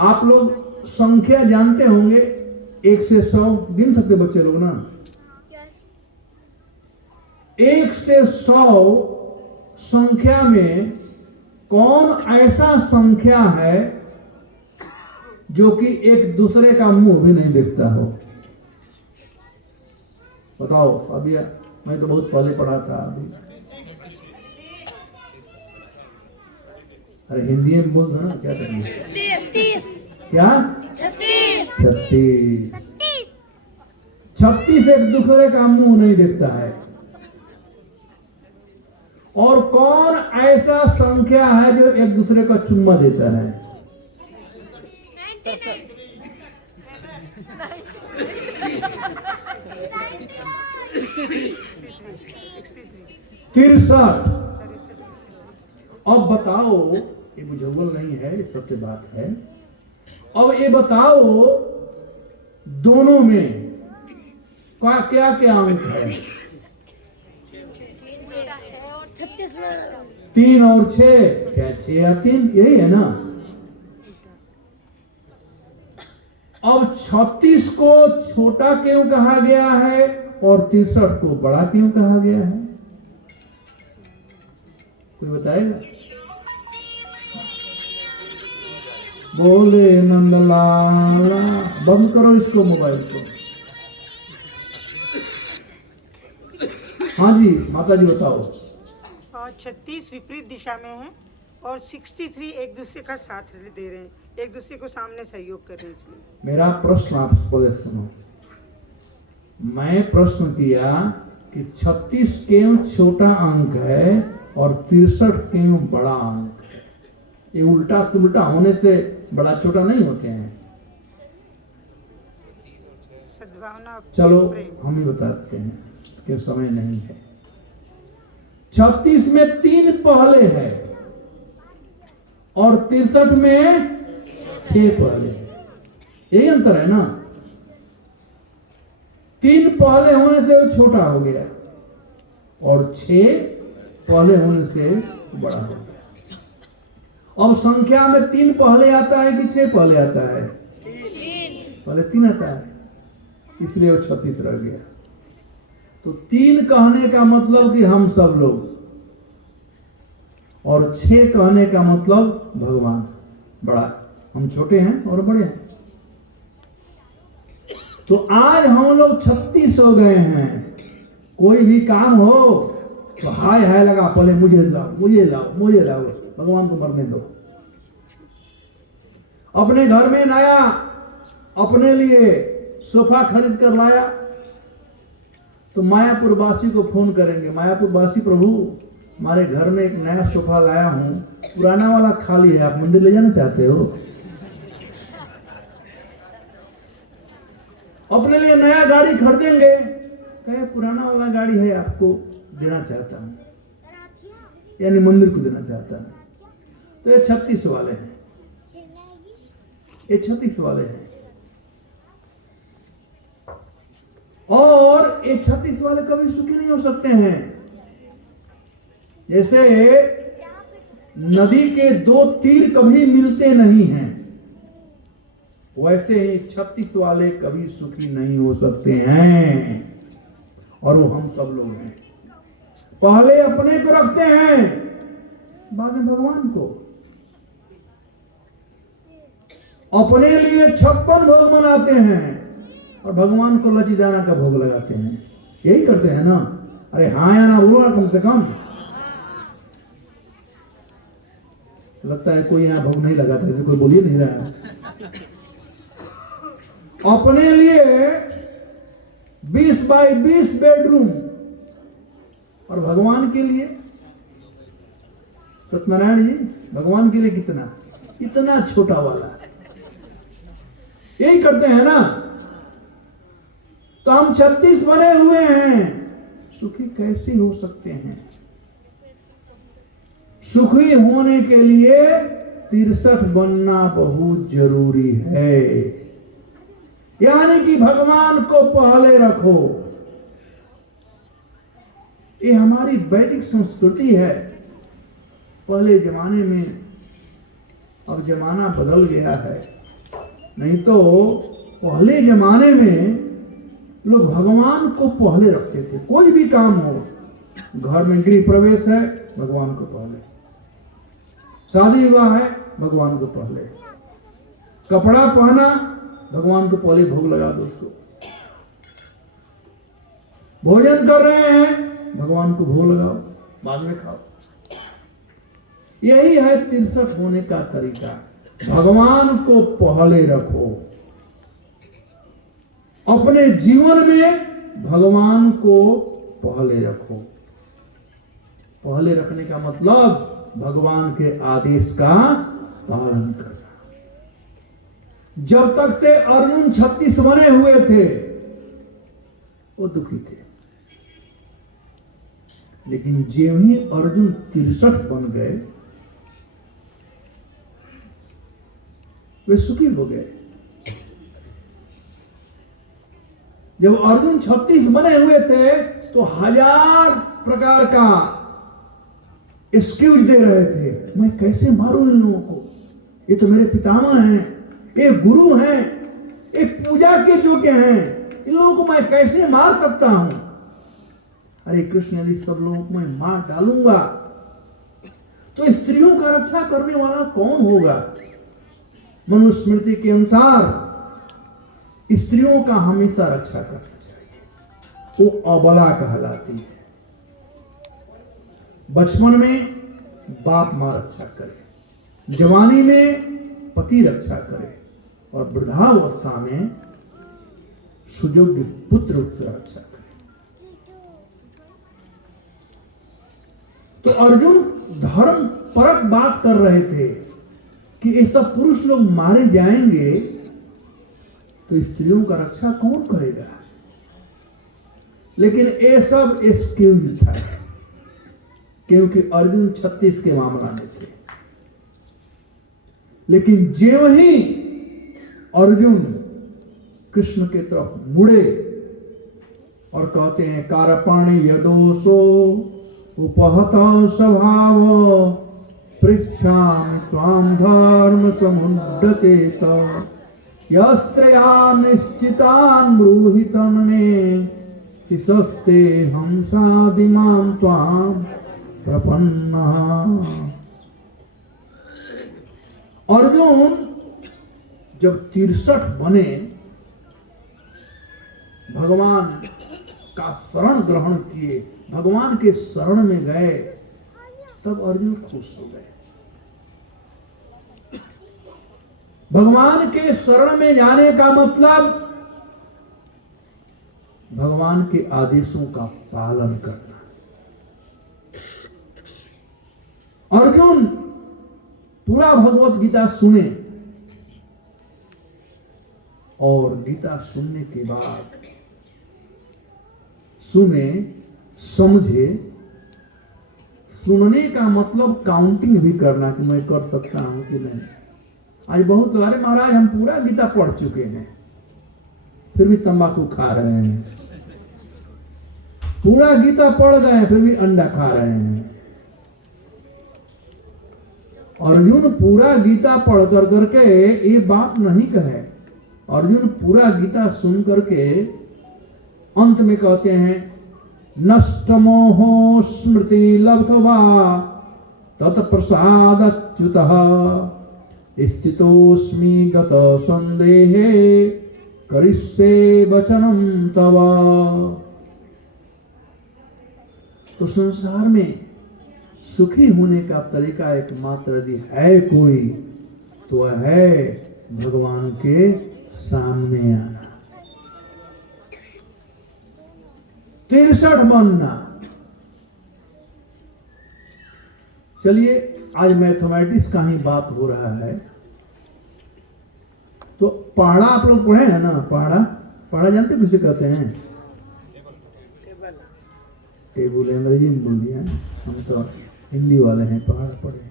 आप लोग संख्या जानते होंगे, 1 से 100 गिन सकते बच्चे लोग ना। 1 से 100 संख्या में कौन ऐसा संख्या है जो कि एक दूसरे का मुंह भी नहीं देखता हो? बताओ। अभी मैं तो बहुत पहले पढ़ा था। अभी अरे हिंदी में बोल दो ना, क्या करेंगे? 36 क्या? 36 36 एक दूसरे का मुंह नहीं देखता है। और कौन ऐसा संख्या है जो एक दूसरे का चुम्मा देता है? 63। अब बताओ, ये बुझावल नहीं है, ये सत्य बात है। अब ये बताओ, दोनों में क्या क्या अंक है? 36 में 3 और 6, क्या 6 या 3? यही है ना। अब 36 को छोटा क्यों कहा गया है और 63 को बड़ा क्यों कहा गया है? कोई बताएगा? बोले नंदलाला। बंद करो इसको, मोबाइल को। हाँ जी माता जी बताओ। 36 विपरीत दिशा में है और 63 एक दूसरे का साथ दे रहे हैं, एक दूसरे को सामने सहयोग कर रहे हैं। मेरा प्रश्न आप बोले सुनो। मैं प्रश्न किया कि 36 क्यों छोटा अंक है और 63 क्यों बड़ा अंक है? ये उल्टा सुल्टा होने से बड़ा छोटा नहीं होते हैं। सद्भावना। चलो हम ही बताते हैं कि समय नहीं है। 36 में 3 पहले है और 63 में 6 पहले है। यही अंतर है ना। 3 पहले होने से वो छोटा हो गया और 6 पहले होने से बड़ा हो गया। अब संख्या में 3 पहले आता है कि 6 पहले आता है? पहले 3 आता है, इसलिए वो 36 रह गया। तो 3 कहने का मतलब कि हम सब लोग, और 6 कहने का मतलब भगवान। बड़ा, हम छोटे हैं और बड़े हैं। तो आज हम लोग 36 हो गए हैं। कोई भी काम हो तो हाय हाय लगा, पहले मुझे लाओ मुझे लाओ मुझे लाओ। भगवान को मरने दो। अपने घर में नया अपने लिए सोफा खरीद कर लाया तो मायापुर वासी को फोन करेंगे, मायापुर वासी प्रभु हमारे घर में एक नया सोफा लाया हूं, पुराना वाला खाली है, आप मंदिर ले जाना चाहते हो? अपने लिए नया गाड़ी खरीदेंगे, कहे पुराना वाला गाड़ी है आपको देना चाहता हूं, यानी मंदिर को देना चाहता हूं। तो ये 36 वाले हैं, ये 36 वाले हैं। और ये 36 वाले कभी सुखी नहीं हो सकते हैं। जैसे नदी के 2 तीर कभी मिलते नहीं हैं, वैसे ही 36 वाले कभी सुखी नहीं हो सकते हैं। और वो हम सब लोग हैं। पहले अपने को रखते हैं, बाद में भगवान को। अपने लिए 56 भोग मनाते हैं और भगवान को लचीदाना का भोग लगाते हैं। यही करते हैं ना। अरे हाँ या ना बोलो ना कम से कम। लगता है कोई यहाँ भोग नहीं लगाता है, कोई बोलिए नहीं रहा है। अपने लिए 20 बाई 20 बेडरूम और भगवान के लिए, सत्यनारायण जी भगवान के लिए कितना? इतना छोटा वाला। यही करते हैं ना। तो हम 36 बने हुए हैं, सुखी कैसे हो सकते हैं? सुखी होने के लिए 63 बनना बहुत जरूरी है। यानी कि भगवान को पहले रखो। ये हमारी वैदिक संस्कृति है। पहले जमाने में, अब जमाना बदल गया है, नहीं तो पहले जमाने में लोग भगवान को पहले रखते थे। कोई भी काम हो, घर में गृह प्रवेश है, भगवान को पहले, शादी विवाह है, भगवान को पहले, कपड़ा पहना, भगवान को पहले भोग लगा दो उसको, भोजन कर रहे हैं, भगवान को भोग लगाओ, बाद में खाओ। यही है 63 होने का तरीका। भगवान को पहले रखो, अपने जीवन में भगवान को पहले रखो। पहले रखने का मतलब भगवान के आदेश का पालन करना। जब तक से अर्जुन 36 बने हुए थे वो दुखी थे, लेकिन ज्यों ही अर्जुन 63 बन गए वे सुखी हो गए। जब अर्जुन 36 बने हुए थे तो 1000 प्रकार का एक्सक्यूज दे रहे थे, मैं कैसे मारूं इन लोगों को, ये तो मेरे पितामह हैं, ये गुरु हैं, ये पूजा के योग्य हैं, इन लोगों को मैं कैसे मार सकता हूं। अरे कृष्ण, यदि सब लोगों को मैं मार डालूंगा तो स्त्रियों का रक्षा करने वाला कौन होगा। मनुस्मृति के अनुसार स्त्रियों का हमेशा रक्षा करना चाहिए, वो अबला कहलाती है। बचपन में बाप माँ रक्षा करे, जवानी में पति रक्षा करे, और वृद्धावस्था में सुयोग्य पुत्र उससे रक्षा करे। तो अर्जुन धर्म परक बात कर रहे थे कि ये सब पुरुष लोग मारे जाएंगे तो स्त्रियों का रक्षा कौन करेगा। लेकिन ये सब एक्सक्यूज था, क्योंकि अर्जुन 36 के मामला में थे। लेकिन ज्यों ही अर्जुन कृष्ण के तरफ मुड़े और कहते हैं कारपाणि यदोषो उपहत स्वभाव पृच्छामि त्वां धर्म समुद्धचेत यस्त्रया निश्चितान् ब्रूहि तन्मे तिसस्ते हंसादिमां त्वां प्रपन्नः। अर्जुन जब 63 बने, भगवान का शरण ग्रहण किए, भगवान के शरण में गए, तब अर्जुन खुश हो गए। भगवान के शरण में जाने का मतलब भगवान के आदेशों का पालन करना। अर्जुन पूरा भगवत गीता सुने, और गीता सुनने के बाद सुने, समझे। सुनने का मतलब काउंटिंग भी करना कि मैं कर सकता हूं कि नहीं। आज बहुत अरे महाराज हम पूरा गीता पढ़ चुके हैं, फिर भी तंबाकू खा रहे हैं, पूरा गीता पढ़ गए फिर भी अंडा खा रहे हैं। अर्जुन पूरा गीता पढ़ कर करके ये बात नहीं कहे। अर्जुन पूरा गीता सुन करके अंत में कहते हैं नष्टमोहो स्मृति लब्ध्वा तत्प्रसादच्युतः स्थितोस्मि गत संदेहे करिष्ये वचनं तव। तो संसार में सुखी होने का तरीका एकमात्र यदि है कोई तो वह है भगवान के सामने आना, 63 बनना। चलिए आज मैथमेटिक्स का ही बात हो रहा है, तो पहाड़ा आप लोग पढ़े हैं ना। पहाड़ा जानते किसे कहते हैं? टेबल अंग्रेजी में बोल दिया, हम तो हिंदी वाले हैं। पहाड़ा पढ़े?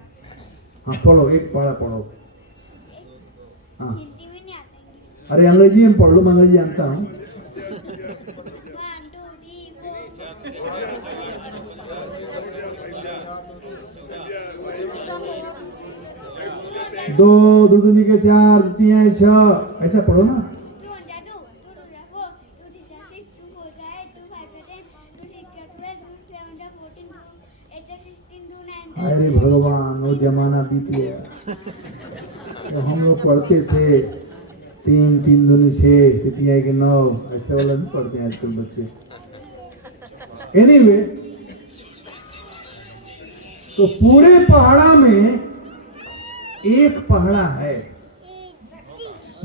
हाँ पढ़ो, एक पहाड़ा पढ़ो। हाँ अरे अंग्रेजी में पढ़ लो, मैं अंग्रेजी जानता हूँ। 2 2 दूनी के 4 3 6 ऐसा पढ़ो ना। 2 1 2 2 2 4 2 3 6 2 4 8 2 5 10 2 6 12 2 7 14 2 8 16 2 9 अरे भगवान, वो जमाना बीत गया तो हम लोग पढ़ते थे 3 3 दूनी 6 3 के 9, ऐसे वाला नहीं पढ़ते हैं आजकल बच्चे। एनीवे, तो पूरे पहाड़ा में एक पहाड़ा है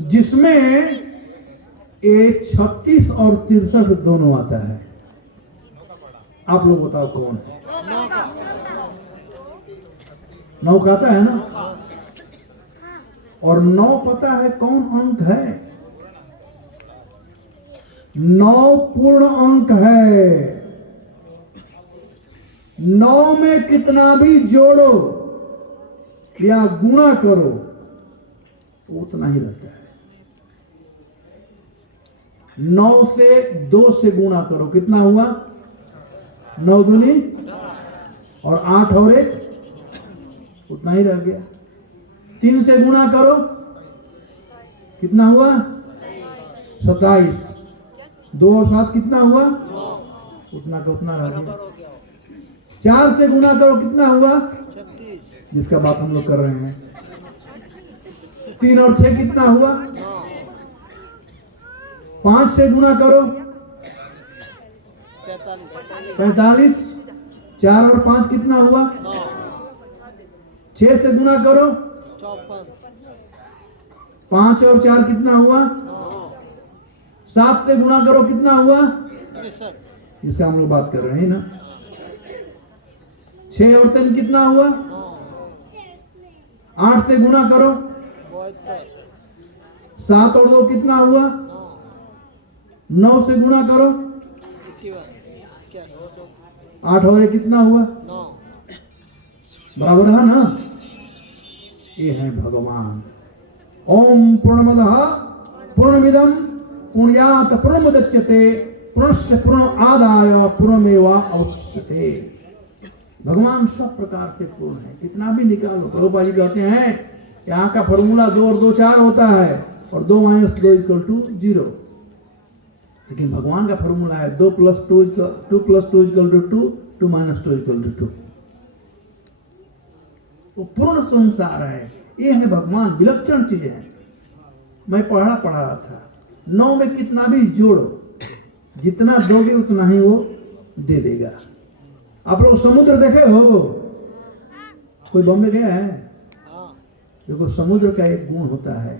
जिसमें एक 36 और 63 दोनों आता है। आप लोग बताओ कौन है? 9 का आता है ना, और 9 पता है कौन अंक है? 9 पूर्ण अंक है। 9 में कितना भी जोड़ो या गुणा करो उतना ही रहता है। 9 से 2 से गुणा करो, कितना हुआ? 9 दूनी और 8 और 1 उतना ही रह गया। 3 से गुणा करो, कितना हुआ? 27। 2 और 7 कितना हुआ? उतना का उतना रह गया। 4 से गुणा करो, कितना हुआ? जिसका बात हम लोग कर रहे हैं। 3 और 6 कितना हुआ? 5 से गुणा करो, 45। 4 और 5 कितना हुआ? 6 से गुणा करो, 5 और 4 कितना हुआ? 7 से गुणा करो, कितना हुआ? जिसका हम लोग बात कर रहे हैं ना। 6 और 3 कितना हुआ? 8 से गुणा करो, 7 और 2 कितना हुआ? 9 से गुणा करो, 8 और 1 कितना हुआ? बराबर है ना। ये है भगवान। ओम पूर्णमदः पूर्णमिदं पूर्णात् पूर्णमुदच्यते पूर्णस्य पूर्णमादाय पूर्णमेवावशिष्यते। भगवान सब प्रकार से पूर्ण है, कितना भी निकालो। प्रभुपाद जी कहते हैं यहाँ का फॉर्मूला 2 और 2 4 होता है, और 2 - 2 = 0। लेकिन भगवान का फॉर्मूला है 2 + 2 = 2 + 2 = 2, 2 - 2 = 2। वो पूर्ण संसार है। ये है भगवान, विलक्षण चीजें हैं। मैं पढ़ा रहा था, 9 में कितना भी जोड़ो, जितना दोगे उतना ही वो दे देगा। आप लोग समुद्र देखे हो? कोई बॉम्बे गया है? देखो, समुद्र का एक गुण होता है,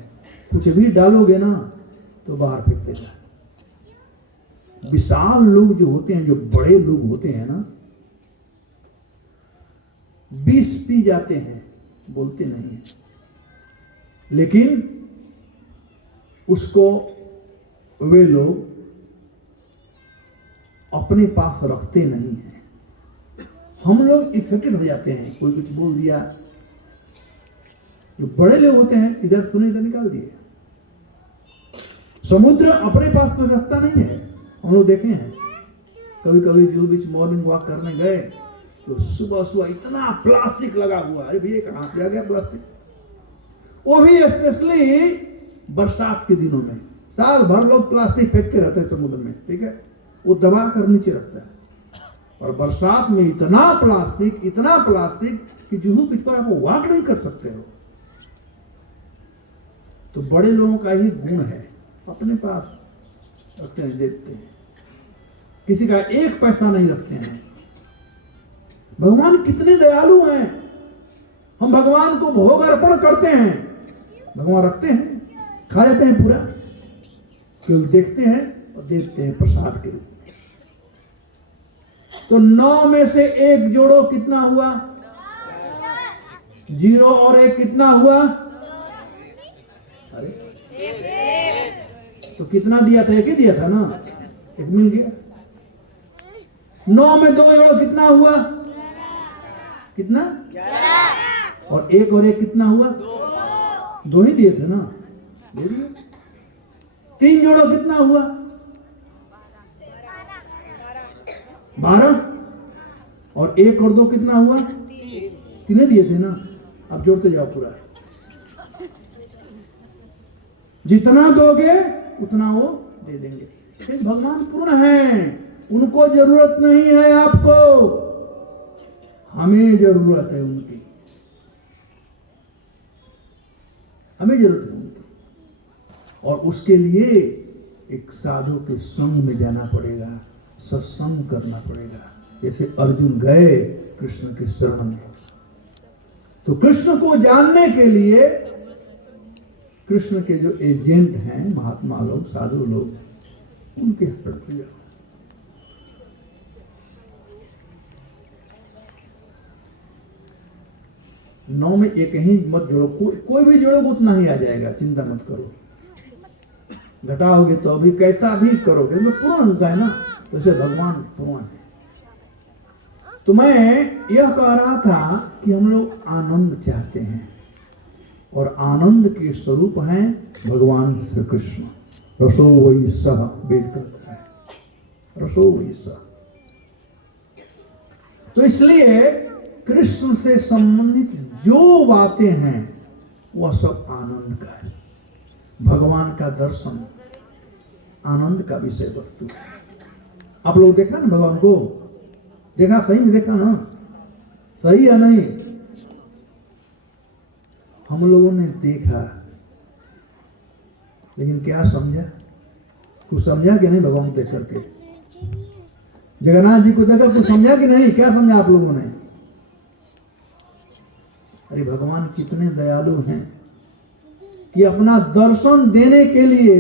कुछ भी डालोगे ना तो बाहर फेंक देगा। विशाल लोग जो होते हैं, जो बड़े लोग होते हैं ना, विष पी जाते हैं, बोलते नहीं है, लेकिन उसको वे लोग अपने पास रखते नहीं हैं। हम लोग इफेक्टेड हो जाते हैं, कोई कुछ बोल दिया। जो बड़े लोग होते हैं, इधर सुने इधर निकाल दिए। समुद्र अपने पास तो रखता नहीं है। हम लोग देखे हैं, कभी कभी जो बीच मॉर्निंग वॉक करने गए तो सुबह सुबह इतना प्लास्टिक लगा हुआ। अरे भैया कहाँ पे आ गया प्लास्टिक? वो भी स्पेशली बरसात के दिनों में साल भर लोग प्लास्टिक फेंकते रहते हैं समुद्र में, ठीक है, वो दबा कर नीचे रखता है। और बरसात में इतना प्लास्टिक कि जुहू पिच पर आप वॉक नहीं कर सकते हो। तो बड़े लोगों का ही गुण है, अपने पास रखते हैं, देते हैं, किसी का एक पैसा नहीं रखते हैं। भगवान कितने दयालु हैं। हम भगवान को भोग अर्पण करते हैं, भगवान रखते हैं, खा लेते हैं पूरा, केवल देखते हैं और देते हैं प्रसाद के रूप में। तो 9 में से 1 जोड़ो, कितना हुआ? 0 और 1 कितना हुआ? अरे तो कितना दिया था? 1 ही दिया था ना, 1 मिल गया। 9 में 2 जोड़ो, कितना हुआ? कितना? 11। और 1 और 1 कितना हुआ? 2 ही दिए थे ना, दे दिए। 3 जोड़ो, कितना हुआ? 12। और 1 और 2 कितना हुआ? 3 दिए थे ना। अब जोड़ते जाओ पूरा। जितना दोगे उतना वो दे देंगे। फिर भगवान पूर्ण हैं, उनको जरूरत नहीं है आपको, हमें जरूरत है उनकी, हमें जरूरत है उनकी। और उसके लिए एक साधु के संग में जाना पड़ेगा, सत्संग करना पड़ेगा। जैसे अर्जुन गए कृष्ण के शरण में, तो कृष्ण को जानने के लिए कृष्ण के जो एजेंट हैं, महात्मा लोग, साधु लोग, उनके शरण में जाओ। नौ में एक ही मत जोड़ो, कोई भी जोड़ोगे उतना ही आ जाएगा, चिंता मत करो। घटाओगे तो अभी कैसा भी करोगे तो पूर्ण होगा है ना, वैसे भगवान पूर्ण है। तो मैं यह कह रहा था कि हम लोग आनंद चाहते हैं, और आनंद के स्वरूप हैं भगवान श्री कृष्ण। रसो वही सह, वेद कहता है, रसो वही सह। तो इसलिए कृष्ण से संबंधित जो बातें हैं वह सब आनंद का है। भगवान का दर्शन आनंद का विषय वस्तु है। आप लोग देखा ना भगवान को, देखा, सही में देखा ना, सही है नहीं? हम लोगों ने देखा, लेकिन क्या समझा? कुछ समझा कि नहीं भगवान को देख करके? जगन्नाथ जी को देखा कुछ समझा कि नहीं? क्या समझा आप लोगों ने? अरे भगवान कितने दयालु हैं कि अपना दर्शन देने के लिए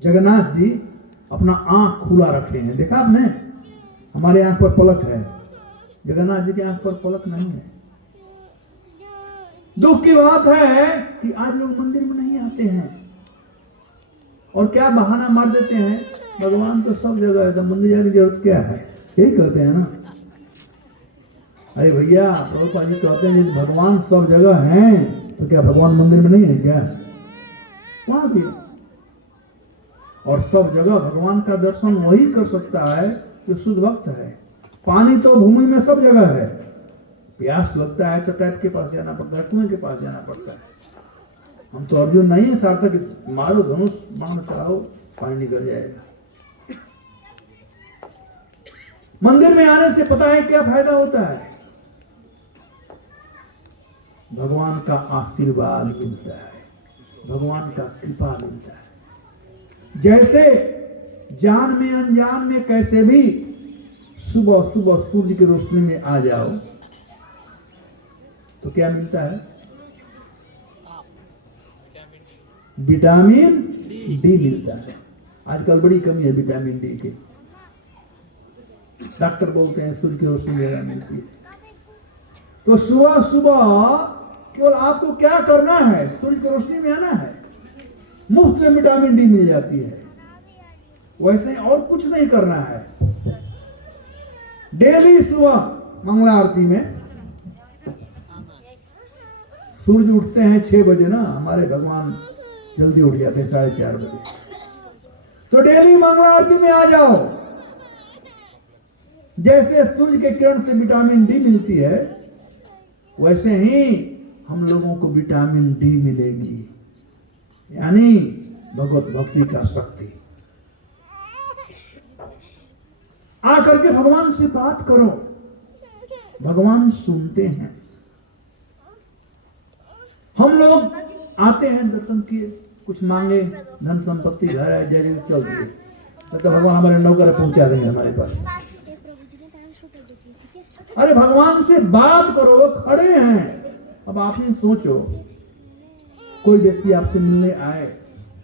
जगन्नाथ जी अपना आंख खुला रखे हैं। देखा आपने? हमारे आंख पर पलक है, जगन्नाथ जी के आंख पर पलक नहीं है। दुख की बात है कि आज लोग मंदिर में नहीं आते हैं, और क्या बहाना मार देते हैं, भगवान तो सब जगह है, तो मंदिर जाने की जरूरत क्या है, यही कहते हैं ना। अरे भैया, प्रभुपाद जी कहते हैं यदि भगवान सब जगह हैं तो क्या भगवान मंदिर में नहीं है क्या? वहां भी, और सब जगह भगवान का दर्शन वही कर सकता है जो शुद्ध भक्त है। पानी तो भूमि में सब जगह है, प्यास लगता है तो टैप के पास जाना पड़ता है, कुएं के पास जाना पड़ता है। हम तो अर्जुन नहीं है सार्थक, मारो धनुष बाण चलाओ, पानी निकल जाएगा। मंदिर में आने से पता है क्या फायदा होता है? भगवान का आशीर्वाद मिलता है, भगवान का कृपा मिलता है। जैसे जान में अनजान में कैसे भी सुबह सुबह सूर्य की रोशनी में आ जाओ तो क्या मिलता है? विटामिन डी मिलता है। आजकल बड़ी कमी है विटामिन डी की, डॉक्टर बोलते हैं सूर्य की रोशनी ज्यादा मिलती है। तो सुबह सुबह केवल आपको क्या करना है? सूर्य की रोशनी में आना है, मुफ्त में विटामिन डी मिल जाती है। वैसे और कुछ नहीं करना है। डेली सुबह मंगला आरती में सूर्य उठते हैं 6 बजे ना, हमारे भगवान जल्दी उठ जाते हैं 4:30 बजे। तो डेली मंगला आरती में आ जाओ। जैसे सूर्य के किरण से विटामिन डी मिलती है, वैसे ही हम लोगों को विटामिन डी मिलेगी, यानी भगवत भक्ति का शक्ति। आकर के भगवान से बात करो, भगवान सुनते हैं। हम लोग आते हैं, दर्शन किए, कुछ मांगे, धन संपत्ति घर आए, जय जय चल दिए, तो भगवान हमारे नौकर पहुंचा देंगे हमारे पास। अरे भगवान से बात करो, वो खड़े हैं। अब आप ही सोचो, कोई व्यक्ति आपसे मिलने आए,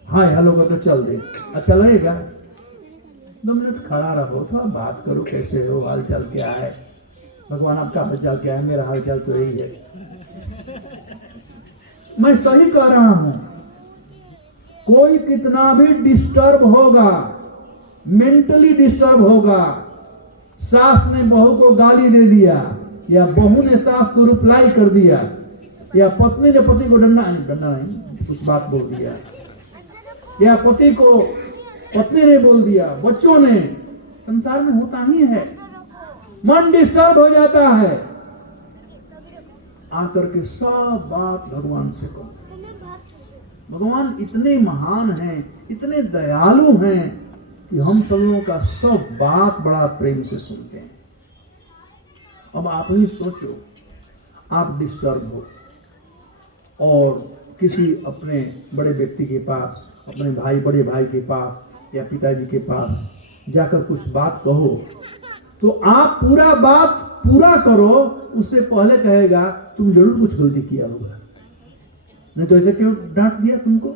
हाय हेलो करके चल दे, अच्छा लगेगा? 2 मिनट खड़ा रहो, थोड़ा बात करो, कैसे हो, हाल चाल क्या है, भगवान आपका हाल चाल क्या है, मेरा हाल चाल तो यही है। मैं सही कह रहा हूं, कोई कितना भी डिस्टर्ब होगा, मेंटली डिस्टर्ब होगा, सास ने बहू को गाली दे दिया, या बहू ने सास को रिप्लाई कर दिया, या पत्नी ने पति को डंडा नहीं कुछ बात बोल दिया, या पति को पत्नी ने बोल दिया, बच्चों ने, संसार में होता ही है, मन डिस्टर्ब हो जाता है। आकर के सब बात भगवान से करो, भगवान इतने महान हैं, इतने दयालु हैं कि हम सब लोगों का सब बात बड़ा प्रेम से सुनते हैं। अब आप ही सोचो, आप डिस्टर्ब हो और किसी अपने बड़े व्यक्ति के पास, अपने भाई, बड़े भाई के पास या पिताजी के पास जाकर कुछ बात कहो, तो आप पूरा बात पूरा करो, उससे पहले कहेगा तुम जरूर कुछ गलती किया होगा, नहीं तो ऐसे क्यों डांट दिया तुमको,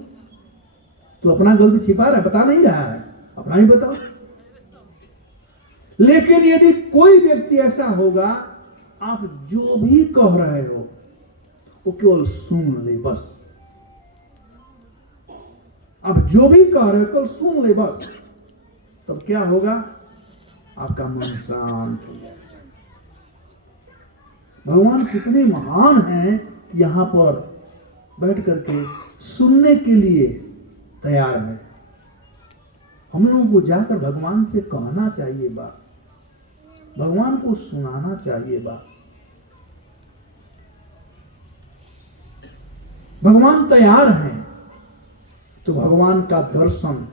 तो अपना गलती छिपा रहा है, बता नहीं रहा है, अपना ही बताओ। लेकिन यदि कोई व्यक्ति ऐसा होगा, आप जो भी कह रहे हो वो केवल सुन ले बस, आप जो भी कह रहे हो केवल सुन ले बस, तब क्या होगा, आपका मन शांत हो जाएगा। भगवान कितने महान हैं, यहां पर बैठ करके सुनने के लिए तैयार है। हम लोगों को जाकर भगवान से कहना चाहिए बात, भगवान को सुनाना चाहिए बात। भगवान तैयार हैं, तो भगवान का दर्शन,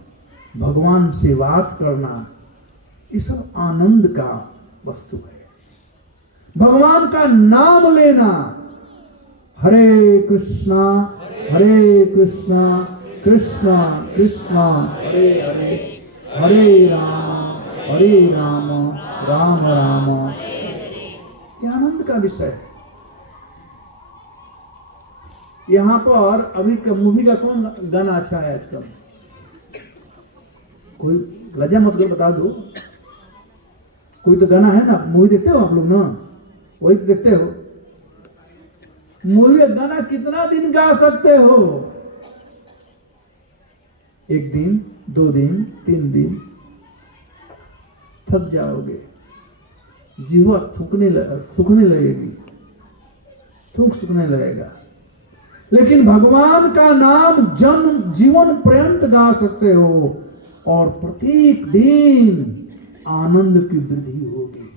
भगवान से बात करना, ये सब आनंद का वस्तु है। भगवान का नाम लेना, हरे कृष्णा कृष्णा कृष्णा हरे हरे, हरे राम राम राम, ये आनंद का विषय है। यहाँ पर अभी का मूवी का कौन गाना अच्छा है आजकल? कोई लज्जा मत करो, बता दो, कोई तो गाना है ना, मूवी देखते हो आप लोग ना, वही तो देखते हो। मूवी का गाना कितना दिन गा सकते हो? एक दिन, 2 दिन, 3 दिन, थक जाओगे, जीवा सूखने लगेगी, सूखने लगेगा। लेकिन भगवान का नाम जीवन पर्यंत गा सकते हो और प्रत्येक दिन आनंद की वृद्धि होगी।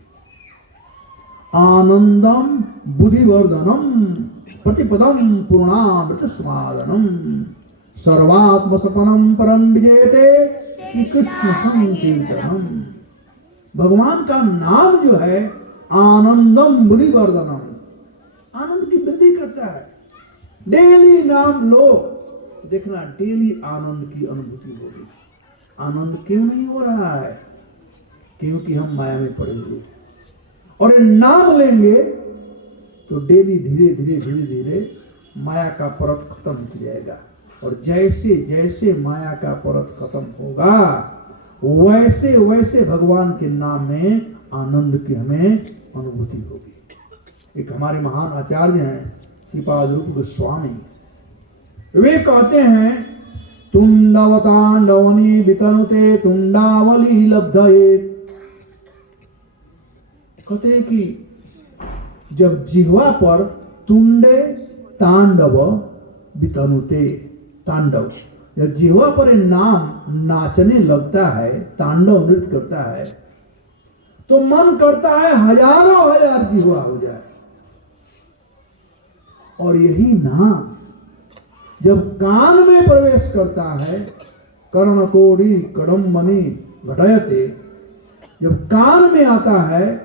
आनंदम बुद्धिवर्धनम प्रतिपदम पूर्णामृत स्वादनम सर्वात्म सपनम परम विजेते श्री कृष्ण संकीर्तनम। भगवान का नाम जो है आनंदम बुद्धिवर्धनम, आनंद की वृद्धि करता है। डेली नाम लो, देखना डेली आनंद की अनुभूति होगी। आनंद क्यों नहीं हो रहा है? क्योंकि हम माया में पड़े हुए हैं। और नाम लेंगे तो डेली धीरे धीरे माया का परत खत्म हो जाएगा। और जैसे जैसे माया का परत खत्म होगा, वैसे वैसे भगवान के नाम में आनंद की हमें अनुभूति होगी। एक हमारे महान आचार्य हैं श्रीपाद रूप गोस्वामी, वे कहते हैं तुंडवतांडवनी वितनुते तुंडावली लब्धये। कहते हैं कि जब जिह्वा पर तुंडे तांडव वितनुते, तांडव, जब जिह्वा पर नाम नाचने लगता है, तांडव नृत्य करता है, तो मन करता है हजारों हजार जिह्वा हो जाए। और यही नाम जब कान में प्रवेश करता है, कर्णकोटि कडम्बनि घटयते, जब कान में आता है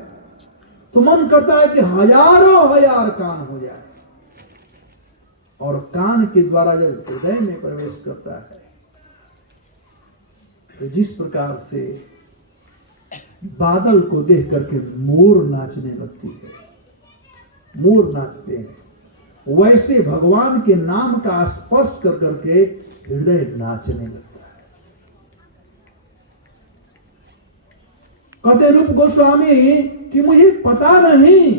तो मन करता है कि हजारों हजार कान हो जाए। और कान के द्वारा जब हृदय में प्रवेश करता है, तो जिस प्रकार से बादल को देख करके मोर नाचने लगती है, मोर नाचते हैं, वैसे भगवान के नाम का स्पर्श कर करके हृदय नाचने लगता है। कहते रूप गोस्वामी कि मुझे पता नहीं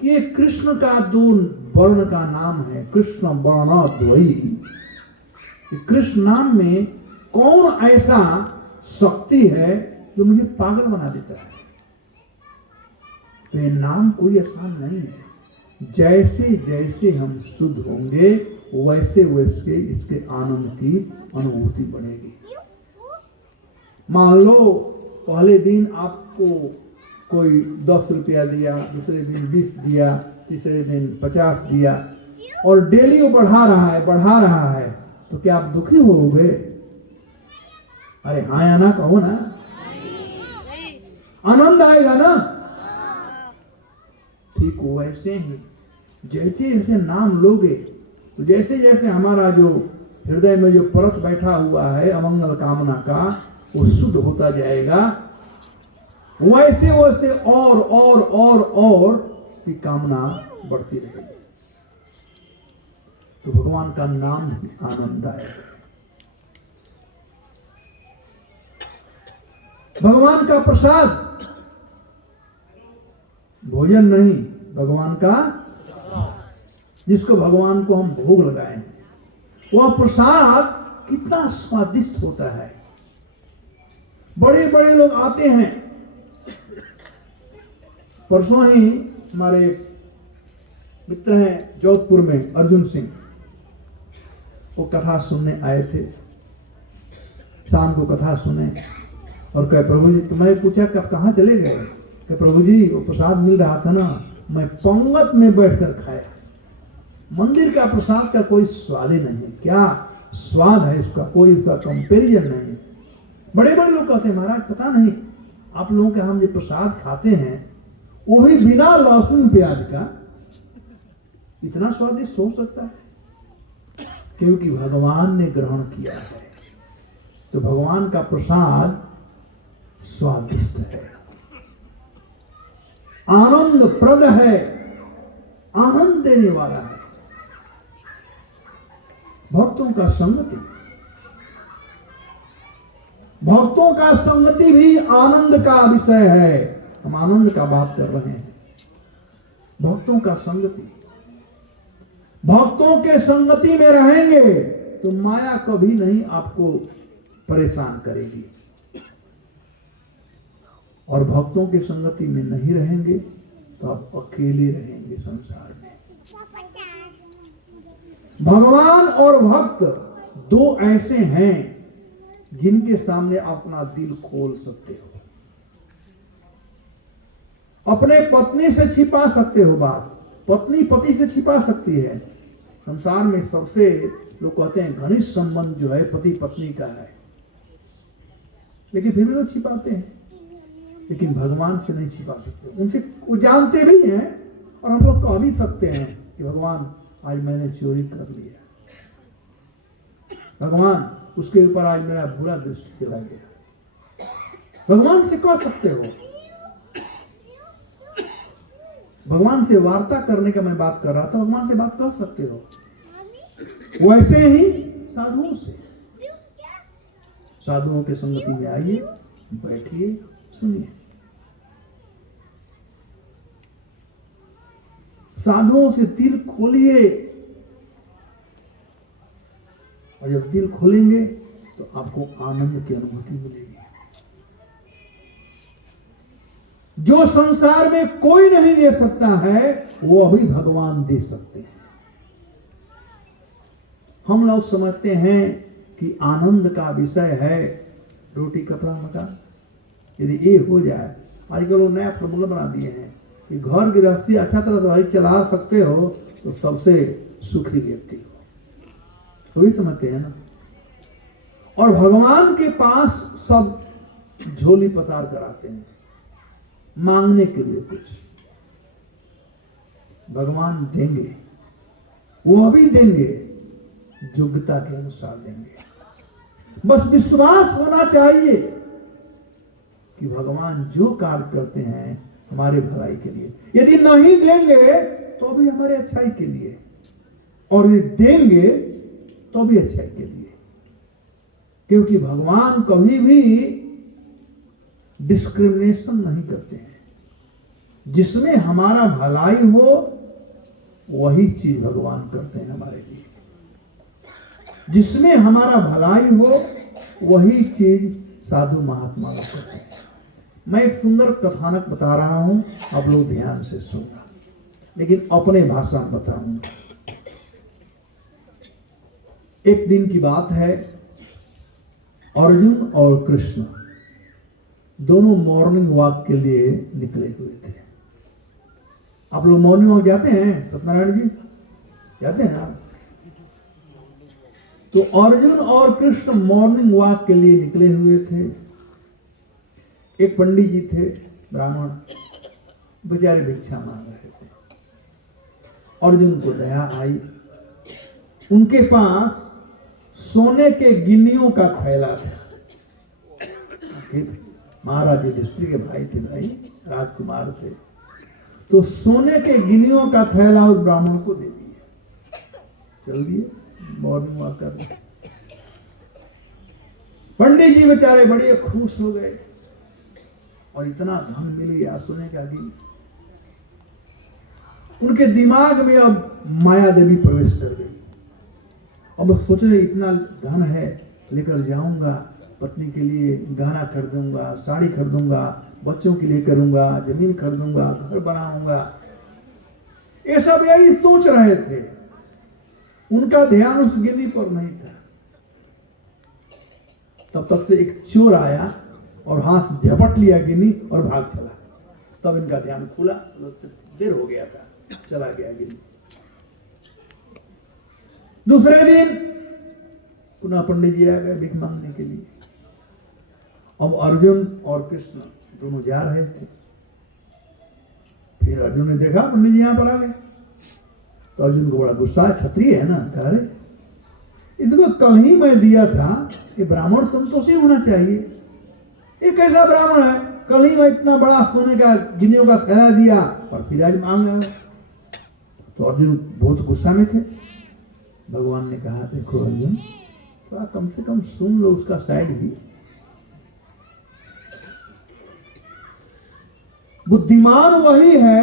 कि ये कृष्ण का 2 वर्ण का नाम है, कृष्ण वर्णद्वयी। कृष्ण नाम में कौन ऐसा शक्ति है जो मुझे पागल बना देता है? तो ये नाम कोई आसान नहीं है। जैसे जैसे हम शुद्ध होंगे, वैसे वैसे इसके आनंद की अनुभूति बढ़ेगी। मान लो पहले दिन आपको कोई 10 रुपया दिया, दूसरे दिन 20 दिया, तीसरे दिन 50 दिया, और डेली वो बढ़ा रहा है, तो क्या आप दुखी होगे? अरे हाँ या ना कहो ना, आनंद आएगा ना। ठीक वैसे ही जैसे जैसे नाम लोगे, तो जैसे जैसे हमारा जो हृदय में जो परत बैठा हुआ है अमंगल कामना का, वो शुद्ध होता जाएगा। वैसे वैसे और की कामना बढ़ती रहेगी। तो भगवान का नाम ही आनंददायक है। भगवान का प्रसाद भोजन नहीं, भगवान का, जिसको भगवान को हम भोग लगाए हैं, वह प्रसाद कितना स्वादिष्ट होता है। बड़े बड़े लोग आते हैं। परसों ही हमारे मित्र हैं जोधपुर में, अर्जुन सिंह, वो कथा सुनने आए थे। शाम को कथा सुने और कहे प्रभु जी, तो मैं पूछा कब कहाँ चले गए? कि प्रभु जी वो प्रसाद मिल रहा था ना, मैं पंगत में बैठकर खाया। मंदिर का प्रसाद का कोई स्वाद ही नहीं। क्या स्वाद है इसका, कोई उसका कंपेरिजन नहीं। बड़े बड़े लोग कहते हैं महाराज पता नहीं आप लोगों के हम जो प्रसाद खाते हैं वो भी बिना लहसुन प्याज का इतना स्वादिष्ट हो सकता है? क्योंकि भगवान ने ग्रहण किया है। तो भगवान का प्रसाद स्वादिष्ट है, आनंद प्रद है, आनंद देने वाला है। भक्तों का संगति, भक्तों का संगति भी आनंद का विषय है। हम आनंद का बात कर रहे हैं। भक्तों का संगति, भक्तों के संगति में रहेंगे तो माया कभी नहीं आपको परेशान करेगी, और भक्तों की संगति में नहीं रहेंगे तो आप अकेले रहेंगे संसार में। भगवान और भक्त दो ऐसे हैं जिनके सामने आप अपना दिल खोल सकते हो। अपने पत्नी से छिपा सकते हो बात, पत्नी पति से छिपा सकती है। संसार में सबसे लोग कहते हैं घनिष्ठ संबंध जो है पति पत्नी का है, लेकिन फिर भी लोग छिपाते हैं। लेकिन भगवान से नहीं छिपा सकते। उनसे वो जानते भी हैं और हम लोग कह भी सकते हैं कि भगवान आज मैंने चोरी कर लिया, भगवान उसके ऊपर आज मेरा बुरा दृष्टि चला गया। भगवान से कह सकते हो। भगवान से वार्ता करने का मैं बात कर रहा था, भगवान से बात कर सकते हो। वैसे ही साधुओं से, साधुओं के संगति में आइए, बैठिए, सुनिए। साधुओं से दिल खोलिए, और जब दिल खोलेंगे तो आपको आनंद की अनुभूति मिलेगी जो संसार में कोई नहीं दे सकता है, वो अभी भगवान दे सकते हैं। हम लोग समझते हैं कि आनंद का विषय है रोटी कपड़ा मकान। यदि ये हो जाए, आजकल लोग नया फॉर्मूला बना दिए हैं कि घर गृहस्थी अच्छा तरह से भाई चला सकते हो तो सबसे सुखी व्यक्ति हो, तो भी समझते हैं ना। और भगवान के पास सब झोली पतार कराते हैं मांगने के लिए कुछ। भगवान देंगे, वो भी देंगे, योग्यता के अनुसार देंगे। बस विश्वास होना चाहिए कि भगवान जो कार्य करते हैं हमारे भलाई के लिए। यदि नहीं देंगे तो भी हमारे अच्छाई के लिए, और यदि देंगे तो भी अच्छाई के लिए। क्योंकि भगवान कभी भी डिस्क्रिमिनेशन नहीं करते हैं। जिसमें हमारा भलाई हो वही चीज भगवान करते हैं हमारे लिए। जिसमें हमारा भलाई हो वही चीज साधु महात्मा लोग करते हैं। मैं एक सुंदर कथानक बता रहा हूं, आप लोग ध्यान से सुनना, लेकिन अपने भाषा में बताऊंगा। एक दिन की बात है, अर्जुन और कृष्ण दोनों मॉर्निंग वॉक के लिए निकले हुए थे। आप लोग मॉर्निंग वॉक जाते हैं सत्यनारायण जी? कहते हैं ना। तो अर्जुन और कृष्ण मॉर्निंग वॉक के लिए निकले हुए थे। एक पंडित जी थे, ब्राह्मण, बेचारे भिक्षा मांग रहे थे। अर्जुन को दया आई। उनके पास सोने के गिन्नियों का थैला था। महाराज युधिष्ठिर के भाई थे, भाई राजकुमार थे। तो सोने के गिन्नियों का थैला उस ब्राह्मण को दे दिए। चल दिए, मॉर्निंग वॉक कर रहे। पंडित जी बेचारे बड़े खुश हो गए और इतना धन मिल गया सोने का गिन्नी। उनके दिमाग में अब माया देवी प्रवेश कर गई। अब सोच रहे इतना धन है, लेकर जाऊंगा, पत्नी के लिए गहना खरीदूंगा, साड़ी खरीदूंगा, बच्चों के लिए करूंगा, जमीन खरीदूंगा, घर बनाऊंगा। ये सब यही सोच रहे थे। उनका ध्यान उस गिन्नी पर नहीं था। तब तक से एक चोर आया और हाथ झपट लिया गिन्नी और भाग चला। तब इनका ध्यान खुला, देर हो गया था, चला गया गिन्नी। दूसरे दिन पुनः पंडित जी आ गए भीख मांगने के लिए। अब अर्जुन और कृष्ण दोनों जा रहे थे। फिर अर्जुन ने देखा पंडित जी यहां पर आ गए, तो अर्जुन को बड़ा गुस्सा, क्षत्रिय है ना, कह रहे इसको कल ही मैं दिया था कि ब्राह्मण संतोषी होना चाहिए। ये कैसा ब्राह्मण है, कल ही मैं इतना बड़ा सोने का गिन्नियों का थैला दिया और फिर आज मांग रहे। तो अर्जुन बहुत गुस्सा में थे। भगवान ने कहा, देखो अर्जुन, तो कम से कम सुन लो उसका साइड भी। बुद्धिमान वही है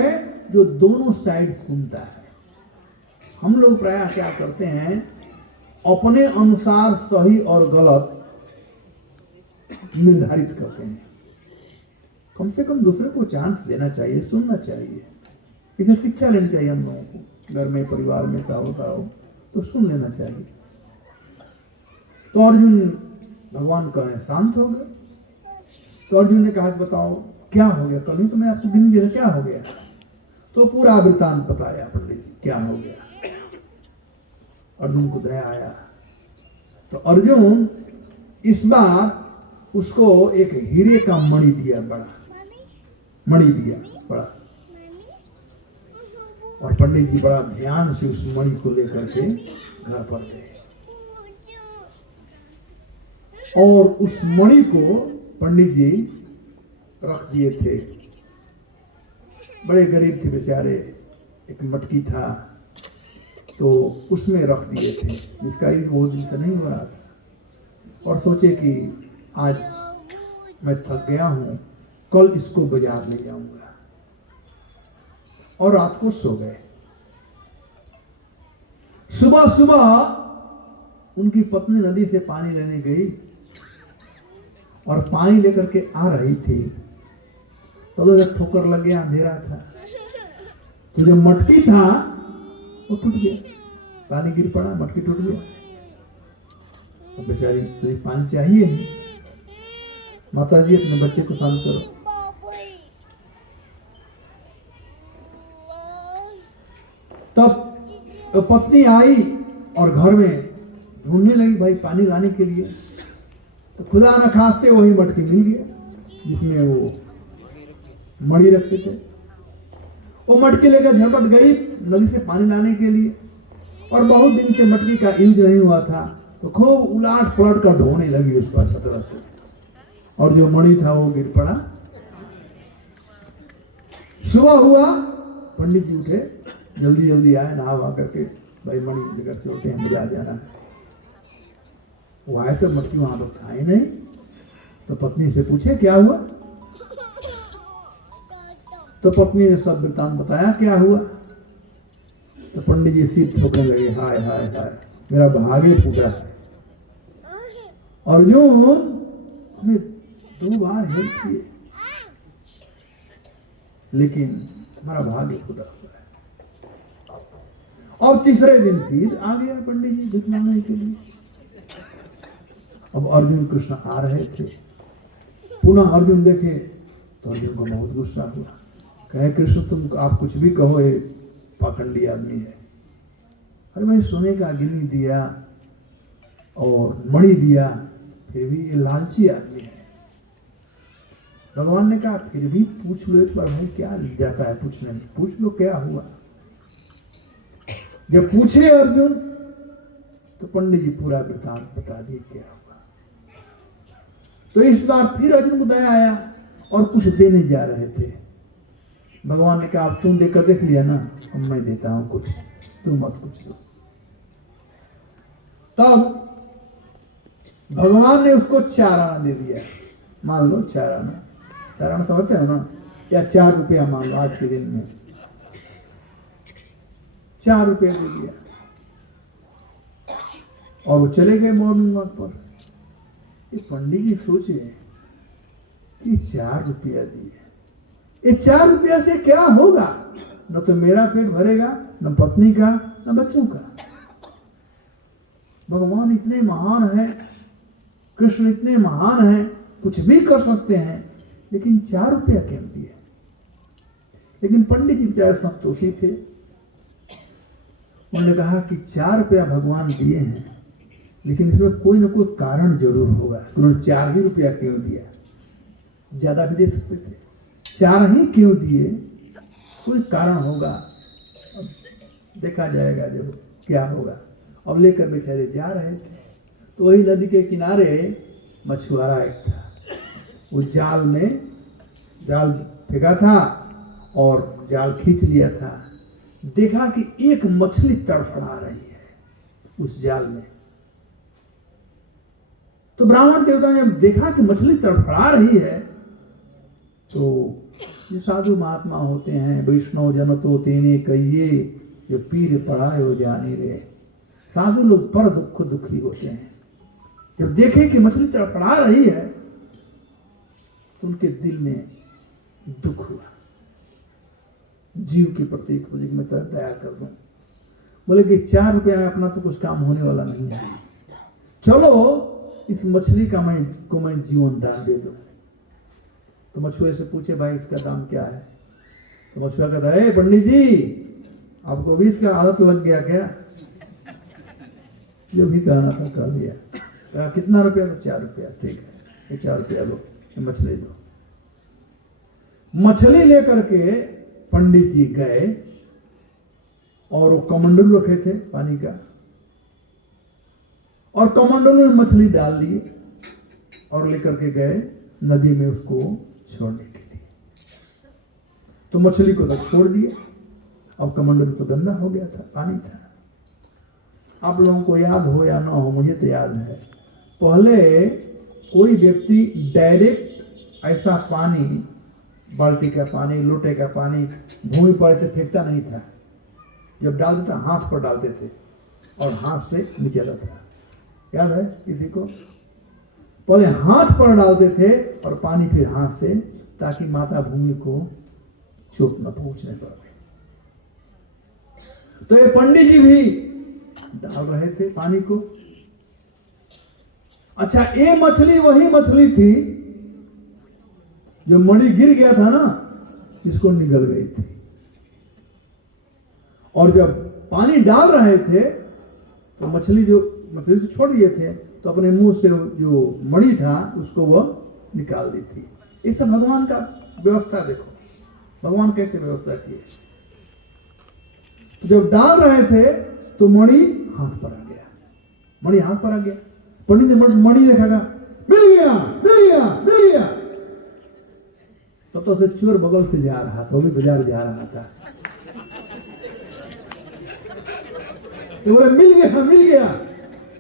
जो दोनों साइड सुनता है। हम लोग प्रायः क्या करते हैं, अपने अनुसार सही और गलत निर्धारित करते हैं। कम से कम दूसरे को चांस देना चाहिए, सुनना चाहिए। इसे शिक्षा लेनी चाहिए हम लोगों को। घर में, परिवार में ऐसा होता हो तो सुन लेना चाहिए। तो अर्जुन भगवान कहे शांत हो गए। तो अर्जुन ने कहा, बताओ क्या हो गया, कल ही तो मैं आपको गिन दिया, क्या हो गया? तो पूरा वृत्तांत बताया पंडित जी, क्या हो गया। अर्जुन को दया आया। तो अर्जुन इस बार उसको एक हीरे का मणि दिया, बड़ा मणि दिया बड़ा। और पंडित जी बड़ा ध्यान से उस मणि को लेकर के घर पर गए और उस मणि को पंडित जी रख दिए थे। बड़े गरीब थे बेचारे, एक मटकी था तो उसमें रख दिए थे, जिसका यूज बहुत दिन से नहीं हो रहा था। और सोचे कि आज मैं थक गया हूं, कल इसको बाजार ले जाऊंगा। और रात को सो गए। सुबह सुबह उनकी पत्नी नदी से पानी लेने गई और पानी लेकर के आ रही थी तो एक ठोकर लग गया, अंधेरा था। तो जो मटकी था वो टूट गया, पानी गिर पड़ा, मटकी टूट गया। तो बेचारी तुझे पानी चाहिए ही। माता जी अपने बच्चे को शांत करो। तब पत्नी आई और घर में ढूंढने लगी भाई पानी लाने के लिए। तो खुदा न खास्ते वही मटकी मिल गया जिसमें वो मणि रखते थे। वो मटकी लेकर झटपट गई नदी से पानी लाने के लिए। और बहुत दिन से मटकी का यूज नहीं हुआ था तो खूब उलाट पलट कर ढोने लगी उसका छतरा से। और जो मणि था वो गिर पड़ा। सुबह हुआ, पंडित जी उठे, जल्दी जल्दी आए, नहा करके भाई मणि लेकर चलते हैं, बाजार जाना है। वो आए तो मटकी वहां पर था ही नहीं। तो पत्नी से पूछे क्या हुआ। तो पत्नी ने सब वृत्तांत बताया क्या हुआ। तो पंडित जी सिर ठोकने लगे, हाय हाय हाय, मेरा भाग्य फूटा है। अर्जुन हमें 2 बार हेल्प किए लेकिन हमारा भाग्य फूटा हुआ है। और तीसरे दिन फिर आ गया पंडित जी भिख मांगने के लिए। अब अर्जुन कृष्ण आ रहे थे। पुनः अर्जुन देखे तो अर्जुन को बहुत गुस्सा हुआ। कहे कृष्ण तुम आप कुछ भी कहो, ये पाखंडी आदमी है। अरे भाई सोने का गिनी दिया और मणि दिया, फिर भी ये लालची आदमी है। भगवान ने कहा फिर भी पूछ लो एक बार, भाई क्या जाता है पूछने में, पूछ लो क्या हुआ। जब पूछे अर्जुन तो पंडित जी पूरा वृत्तांत बता दिए क्या हुआ। तो इस बार फिर अर्जुन को दया आया और कुछ देने जा रहे थे। भगवान ने कहा तुम देकर देख लिया ना, अब मैं देता हूं कुछ, तुम मत कुछ दो। तब भगवान ने उसको 4 आना दे दिया। मान लो 4 आना, 4 आना समझते हो ना, या 4 रुपया मान लो, आज के दिन में 4 रुपया दे दिया और वो चले गए मॉर्निंग वॉक पर। ये पंडित जी सोचे कि 4 रुपया दिए, ये 4 रुपया से क्या होगा, न तो मेरा पेट भरेगा, न पत्नी का, न बच्चों का। भगवान इतने महान है, कृष्ण इतने महान है, कुछ भी कर सकते हैं, लेकिन 4 रुपया क्यों दिए। लेकिन पंडित जी बेचारे संतोषी थे, उन्होंने कहा कि 4 रुपया भगवान दिए हैं, लेकिन इसमें कोई ना कोई कारण जरूर होगा। उन्होंने 4 ही रुपया क्यों दिया, ज्यादा भी दे सकते थे, 4 ही क्यों दिए, कोई कारण होगा। अब देखा जाएगा जब क्या होगा। अब लेकर बेचारे जा रहे थे, तो वही नदी के किनारे मछुआरा एक था। वो जाल फेंका था और जाल खींच लिया था। देखा कि एक मछली तड़फड़ा रही है उस जाल में। तो ब्राह्मण देवता ने देखा कि मछली तड़फड़ा रही है, तो ये साधु महात्मा होते हैं, वैष्णव जन तो तेने कहिए, जो पीर पढ़ायो जानी रे। साधु लोग पर दुखी होते हैं। जब देखे कि मछली तड़फड़ा रही है तो उनके दिल में दुख हुआ, जीव के प्रति मैं तो दया कर दूं। बोले कि 4 रुपया में अपना तो कुछ काम होने वाला नहीं है, चलो इस मछली का मैं जीवन दान दे दूं। तो मछुए से पूछे भाई इसका दाम क्या है। तो मछुआ कहता है पंडित जी आपको भी इसका आदत लग गया क्या, जो भी कहना था कह लिया। कहा कितना रुपया, तो 4 रुपया। ठीक है, ये 4 रुपया लो, मछली दो। मछली लेकर के पंडित जी गए और वो कमंडलू रखे थे पानी का, और कमंडलू में मछली डाल लिए और लेकर के गए नदी में उसको छोड़ने के लिए। तो मछली को तो छोड़ दिए, अब कमंडलू तो गंदा हो गया था, पानी था। आप लोगों को याद हो या ना हो, मुझे तो याद है, पहले कोई व्यक्ति डायरेक्ट ऐसा पानी, बाल्टी का पानी, लोटे का पानी भूमि पर ऐसे फेंकता नहीं था। जब डालते थे हाथ पर डालते थे और हाथ से नीचे रहता था। याद है किसी को? पहले हाथ पर डालते थे और पानी फिर हाथ से, ताकि माता भूमि को चोट न पहुंचने पाए। तो ये पंडित जी भी डाल रहे थे पानी को। अच्छा, ये मछली वही मछली थी जो मणि गिर गया था ना, इसको निगल गई थी। और जब पानी डाल रहे थे तो मछली तो छोड़ दिए थे, तो अपने मुंह से जो मणि था उसको वह निकाल दी थी। ये सब भगवान का व्यवस्था देखो, भगवान कैसे व्यवस्था की। तो जब डाल रहे थे तो मणि हाथ पर आ गया, मणि हाथ पर आ गया। पंडित ने मणि देखेगा, मिल गया मिल गया मिल गया। तो चोर बगल से जा रहा था, वो भी बाजार जा रहा था, तो बोले मिल गया मिल गया।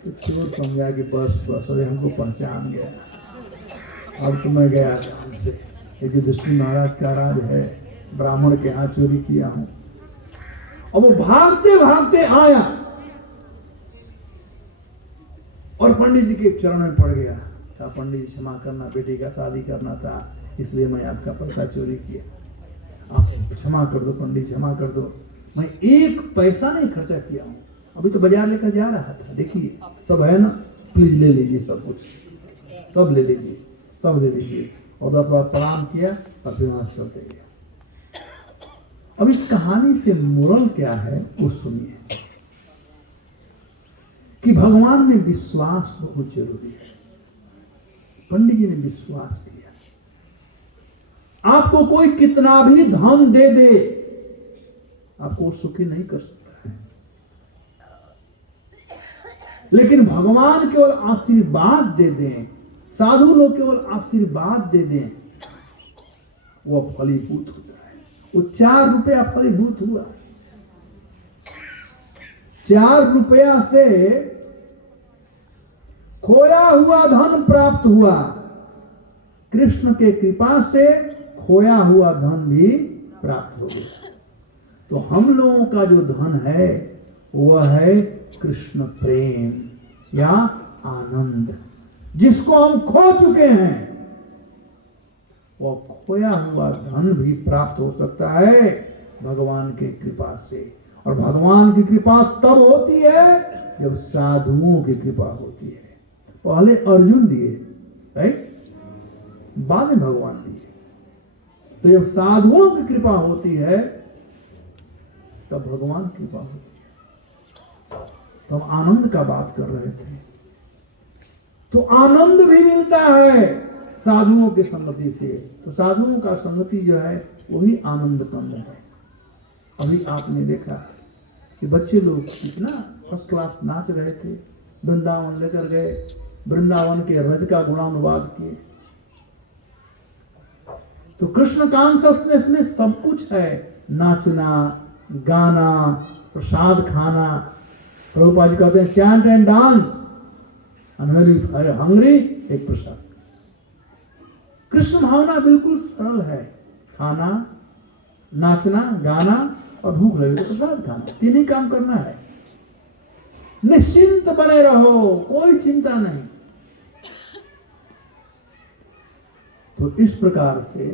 तो चोर समझा कि बस अरे हमको पहचान गया, अब तो मैं गया काम से। ये युधिष्ठिर महाराज का राज है, ब्राह्मण के यहाँ चोरी किया हूं। और वो भागते भागते आया और पंडित जी के चरण में पड़ गया। कहा पंडित जी क्षमा करना, बेटी का शादी करना था, इसलिए मैं आपका पैसा चोरी किया, आप क्षमा कर दो पंडित, क्षमा कर दो। मैं 1 पैसा नहीं खर्चा किया हूं, अभी तो बाजार लेकर जा रहा था, देखिए सब है ना, प्लीज ले लीजिए, सब कुछ सब ले लीजिए, सब ले लीजिए। और 10 बार प्रणाम किया और फिर वहां चलते गए। अब इस कहानी से मोरल क्या है वो सुनिए। कि भगवान में विश्वास बहुत जरूरी है। पंडित जी ने विश्वास किया। आपको कोई कितना भी धन दे दे, आपको सुखी नहीं कर सकता है, लेकिन भगवान केवल आशीर्वाद दे दें, साधु लोग केवल आशीर्वाद दे दें, वो फलीभूत होता है। वो 4 रुपया फलीभूत हुआ। 4 रुपया से खोया हुआ धन प्राप्त हुआ। कृष्ण के कृपा से खोया हुआ धन भी प्राप्त हो गया। तो हम लोगों का जो धन है वह है कृष्ण प्रेम या आनंद, जिसको हम खो चुके हैं। वो खोया हुआ धन भी प्राप्त हो सकता है भगवान के कृपा से। और भगवान की कृपा तब होती है जब साधुओं की कृपा होती है। पहले अर्जुन दिए, राइट, बाद में भगवान दिए। तो जब साधुओं की कृपा होती है तब भगवान की कृपा होती है। तो हम आनंद का बात कर रहे थे। तो आनंद भी मिलता है साधुओं की संगति से। तो साधुओं का संगति जो है वही आनंद कंद है। अभी आपने देखा कि बच्चे लोग कितना फर्स्ट क्लास नाच रहे थे, वृंदावन लेकर गए, वृंदावन के रज का गुणानुवाद किए। तो कृष्ण कॉन्शसनेस में सब कुछ है, नाचना, गाना, प्रसाद खाना। प्रभुपाद जी कहते हैं chant and dance and very hungry एक प्रसाद। कृष्ण भावना बिल्कुल सरल है, खाना, नाचना, गाना और भूख लगे तो प्रसाद खाना, 3 ही काम करना है। निश्चिंत बने रहो, कोई चिंता नहीं। तो इस प्रकार से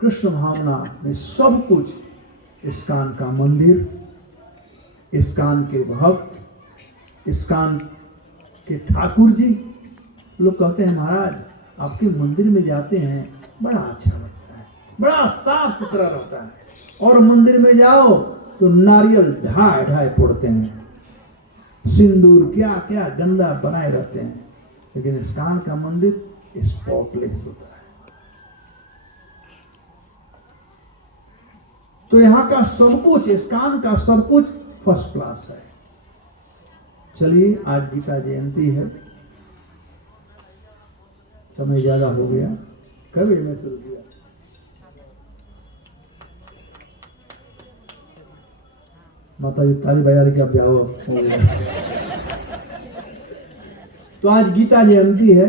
कृष्ण भावना में सब कुछ, इस्कान का मंदिर, इस्कान के भक्त, इस्कान के ठाकुर जी लोग कहते हैं महाराज आपके मंदिर में जाते हैं बड़ा अच्छा लगता है, बड़ा साफ सुथरा रहता है। और मंदिर में जाओ तो नारियल ढाई ढाई फोड़ते हैं, सिंदूर क्या क्या गंदा बनाए रहते हैं। लेकिन इस्कान का मंदिर स्पॉटलेस होता है। तो यहाँ का सब कुछ, इस्कान का सब कुछ फर्स्ट क्लास है। चलिए, आज गीता जयंती है, समय ज्यादा हो गया। कभी मैं शुरू किया माता जी ताली बजा रही, अब जाओ। तो आज गीता जयंती है।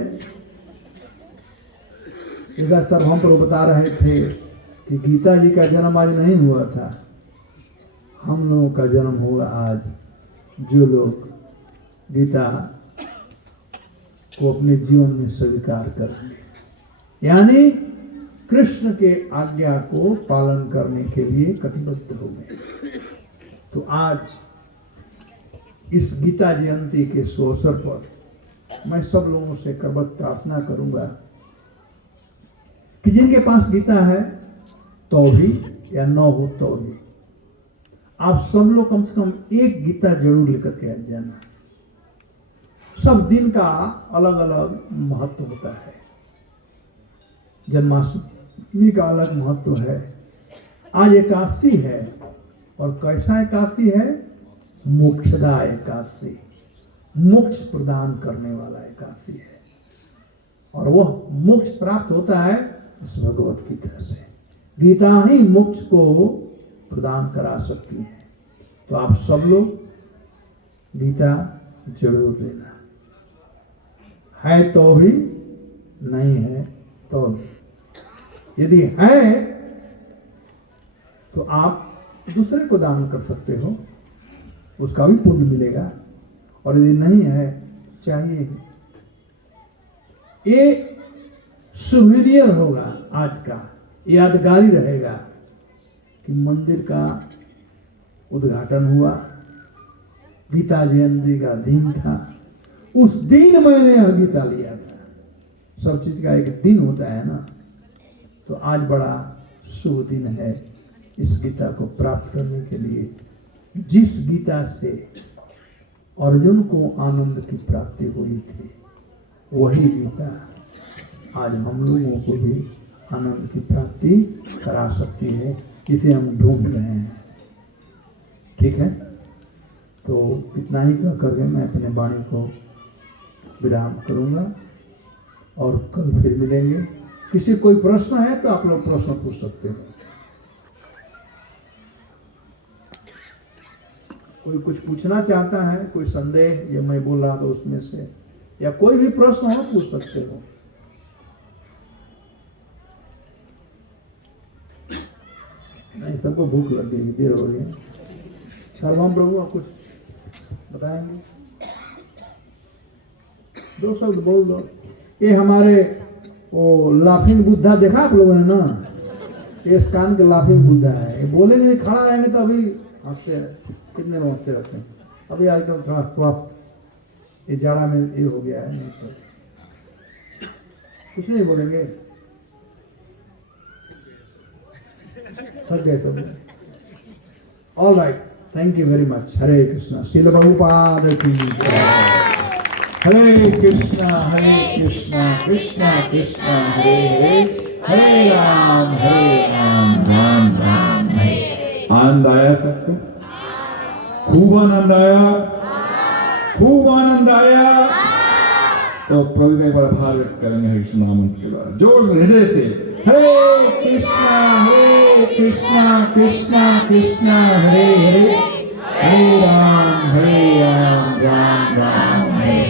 जैसा सर हम पर बता रहे थे कि गीता जी का जन्म आज नहीं हुआ था, हम लोगों का जन्म होगा आज, जो लोग गीता को अपने जीवन में स्वीकार करेंगे, यानी कृष्ण के आज्ञा को पालन करने के लिए कटिबद्ध हो गए। तो आज इस गीता जयंती के अवसर पर मैं सब लोगों से करबद्ध प्रार्थना करूंगा कि जिनके पास गीता है तो भी या न हो तो भी आप सब लोग कम से कम एक गीता जरूर लेकर के आ जाना। सब दिन का अलग अलग महत्व होता है। जन्माष्टमी का अलग महत्व है। आज एकादशी है, और कैसा एकादशी है? मोक्षदा एकादशी, मोक्ष प्रदान करने वाला एकादशी है। और वह मोक्ष प्राप्त होता है इस भगवत गीता से। गीता ही मोक्ष को प्रदान करा सकती है। तो आप सब लोग गीता जरूर लेना, है तो भी, नहीं है तो भी। यदि है तो आप दूसरे को दान कर सकते हो, उसका भी पुण्य मिलेगा। और यदि नहीं है, चाहिए, ये सुविनियर होगा आज का, यादगारी रहेगा कि मंदिर का उद्घाटन हुआ, गीता जयंती का दिन था, उस दिन मैंने यह गीता लिया था। सब चीज का एक दिन होता है ना। तो आज बड़ा शुभ दिन है इस गीता को प्राप्त करने के लिए। जिस गीता से अर्जुन को आनंद की प्राप्ति हुई थी, वही गीता आज हम लोगों को भी आनंद की प्राप्ति करा सकती है। इसे हम ढूंढ रहे हैं। ठीक है, तो इतना ही कह करके मैं अपने वाणी को विराम करूंगा और कल फिर मिलेंगे। किसी कोई प्रश्न है तो आप लोग प्रश्न पूछ सकते हो। कोई कुछ पूछना चाहता है, कोई संदेह ये मैं बोल रहा था उसमें से, या कोई भी प्रश्न हो पूछ सकते हो। नहीं, सबको भूख लग गई, देर हो रही है। सर्वम प्रभु आप कुछ बताएंगे? दो शब्द बोल दो। ये हमारे वो लाफिंग बुद्धा देखा आप लोगों ने ना, ये स्कान के लाफिंग बुद्धा है। ये बोलेंगे नहीं, खड़ा रहेंगे तो अभी हंसते हैं, कितने लोग हंसते रहते हैं। अभी आजकल थोड़ा स्वास्थ्य ये जाड़ा में ये हो गया है, नहीं तो कुछ नहीं बोलेंगे, थक गए सब। All right, thank you very much. Hare Krishna. Srila Prabhupada की जय। हरे कृष्णा कृष्णा कृष्णा हरे हरे, हरे राम राम राम हरे। आनंद आया सबको? खूब आनंद आया, खूब आनंद आया। तो प्रभु का एक बार आभार व्यक्त करेंगे हरे कृष्ण मंत्र के द्वारा, जोर से हृदय से। हरे कृष्णा कृष्णा हरे हरे, हरे राम राम हरे।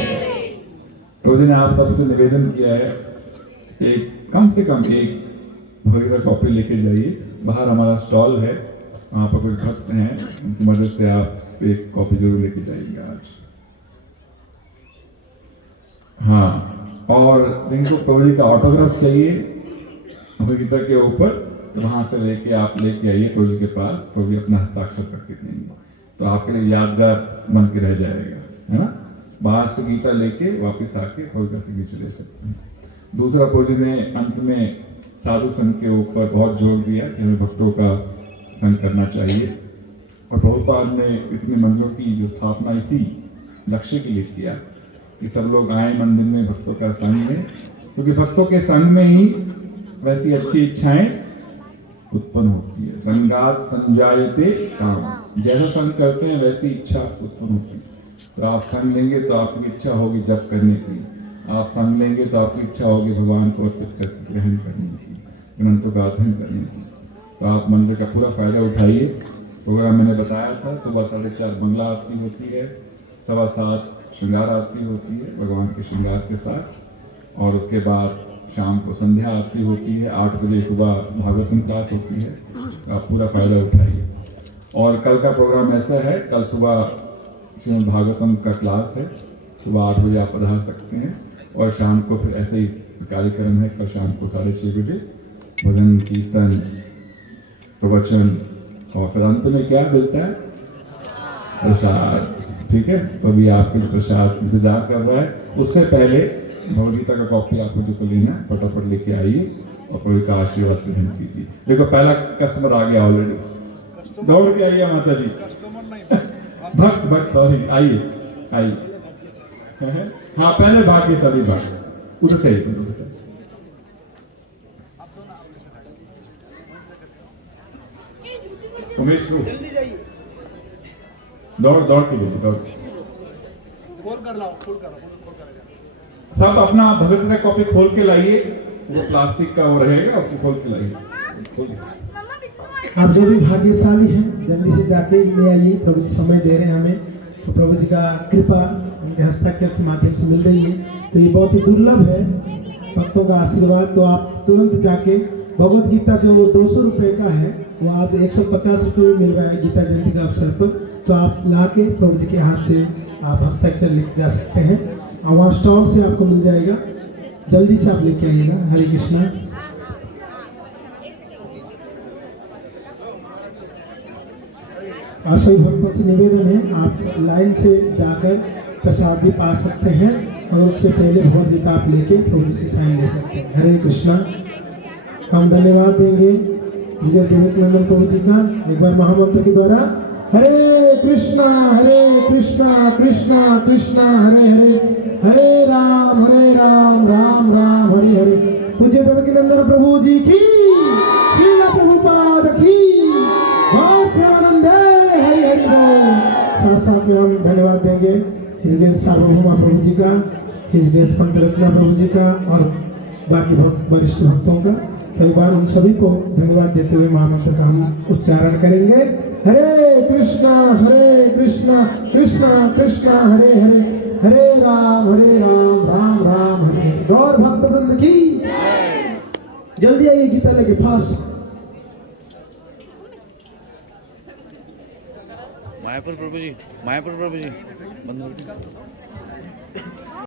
प्रभु जी ने आप सबसे निवेदन किया है, एक कम से कम एक भगवद कॉपी लेके जाइए। बाहर हमारा स्टॉल है, वहाँ पर कुछ भक्त हैं, उनकी मदद से आप एक कॉपी जरूर लेके जाएंगे आज। हाँ, और जिनको प्रभु जी का ऑटोग्राफ चाहिए गीता के ऊपर, तो वहां से लेके आप लेके आइए प्रभु जी के पास। प्रभु जी अपना हस्ताक्षर करके देंगे, तो आपके लिए यादगार बन के रह जाएगा, है ना। बाहर से गीता लेके वापस आके प्रभु का सिग्नेचर ले सकते हैं। दूसरा, प्रभु जी ने अंत में साधु संघ के ऊपर बहुत जोर दिया कि हमें भक्तों का संग करना चाहिए, और प्रभुपाद ने इतने मंदिरों की जो स्थापना इसी लक्ष्य के लिए किया कि सब लोग आए मंदिर में भक्तों का संग में, क्योंकि भक्तों के संग में ही वैसी अच्छी इच्छाएं उत्पन्न होती है। संगात संजायते काम, जैसा संग करते हैं वैसी इच्छा उत्पन्न होती है। तो आप संग लेंगे तो आपकी इच्छा होगी जप करने की, आप संग लेंगे तो आपकी इच्छा होगी भगवान को अर्पित करके ग्रहण करने की, ग्रंथों का अध्ययन करने की। तो आप मंदिर का पूरा फायदा उठाइए। प्रोग्राम मैंने बताया था, सुबह 4:30 मंगला आरती होती है, 7:15 श्रृंगार आरती होती है भगवान के श्रृंगार के साथ, और उसके बाद शाम को संध्या आरती होती है। 8 बजे सुबह भागवतम क्लास होती है। आप पूरा फायदा उठाइए। और कल का प्रोग्राम ऐसा है, कल सुबह श्रीमद् भागवतम का क्लास है, सुबह 8 बजे आप पढ़ा सकते हैं, और शाम को फिर ऐसे ही कार्यक्रम है। कल शाम को 6:30 बजे भजन कीर्तन प्रवचन, और फिर अंत में क्या मिलता है? प्रसाद। ठीक है, तो अभी आपके प्रसाद इंतजार कर रहा है। उससे पहले भगवदगीता का कॉपी आपको जो को लेना है फटाफट लेके आइए और प्रभु का आशीर्वाद ग्रहण कीजिए। देखो पहला कस्टमर आ गया ऑलरेडी, दौड़ के आइए माता जी। भक्त सॉरी, आइए। हाँ, पहले भाग्यशाली भक्त, उधर से उमेश दौड़ के जाइए, दौड़। सब अपना भगवदगीता कॉपी खोल के लाइए, वो प्लास्टिक का वो रहेगा, उसको खोल के लाइए। आप जो भी भाग्यशाली हैं जल्दी से जाके ले आइए। प्रभु जी समय दे रहे हैं हमें, तो प्रभु जी का कृपा उनके हस्ताक्षर के माध्यम से मिल रही है, तो ये बहुत ही दुर्लभ है भक्तों का आशीर्वाद। तो आप तुरंत जाके भगवद गीता जो 200 रुपये का है वो आज 150 रुपये में मिल रहा है गीता जयंती के अवसर पर। तो आप ला के प्रभु जी के हाथ से आप हस्ताक्षर लेके जा सकते हैं, और वहाँ स्टॉल से आपको मिल जाएगा। जल्दी से आप लेके आइएगा। हरे कृष्णा। और सभी भक्तों से निवेदन है, आप लाइन से जाकर प्रसाद भी पा सकते हैं, और उससे पहले भगवद गीता आप लेके प्रभु जी से साइन ले सकते हैं। हरे कृष्णा। हम धन्यवाद देंगे विजय देवक नंदन प्रभु जी का एक बार महामंत्र के द्वारा। हरे कृष्णा कृष्णा कृष्णा हरे हरे, हरे राम राम राम हरे हरे। पूज्य देवकी नंदन प्रभु जी की, श्रील प्रभुपाद की, आनंद हरि हरि बोल। साथ साथ में हम धन्यवाद देंगे हिज ग्रेस सार्वभौमा प्रभु जी का, हिज ग्रेस पंचरत्ना प्रभु जी का और बाकी वरिष्ठ भक्तों का। कई बार उन सभी को धन्यवाद देते हुए महामंत्र का हम उच्चारण करेंगे। हरे कृष्णा कृष्णा कृष्णा हरे हरे, हरे राम राम राम हरे हरे। गौर भक्त वृंद की जल्दी आइए गीता लेके फास्ट। मायापुर प्रभु जी बंद हो गया।